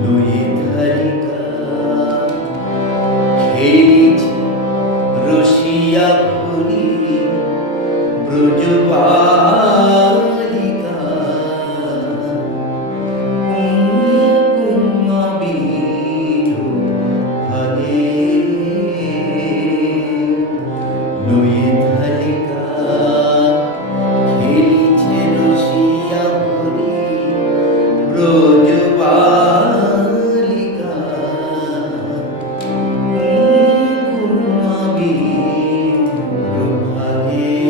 লয়ে ধারিকা খেলিছে রসিয়া ভরি ব্রজবালিকা কুঙ্কুমাবীর ভাগে লয়ে ধারিকা খেলিছে রসিয়া ভরি ব্রজবালিকা কুঙ্কুমাবীর ভাগে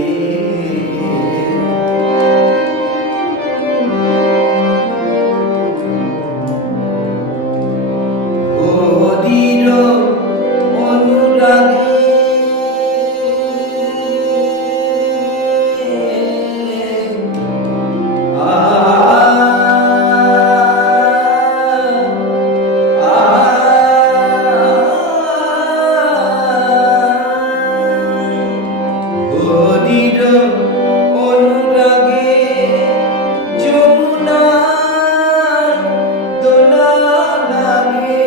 অধীর অনুরাগে অধীর অনুরাগে যমুনার দোলা লাগে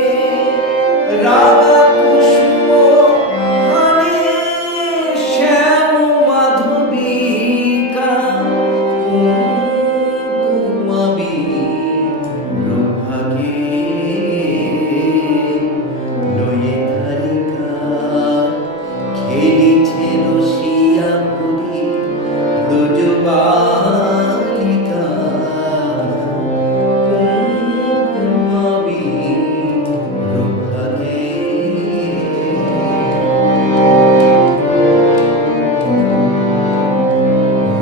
রাগা কুসুম হানে শ্যাম মাধবিকা কুঙ্কুমাবীর ভাগে লয়ে ধারিকা খেলিছে রসিয়া ভরি ব্রজবালিকা কুঙ্কুমাবীর ভাগে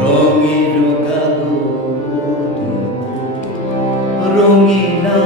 রঙের গাগরে রঙিনা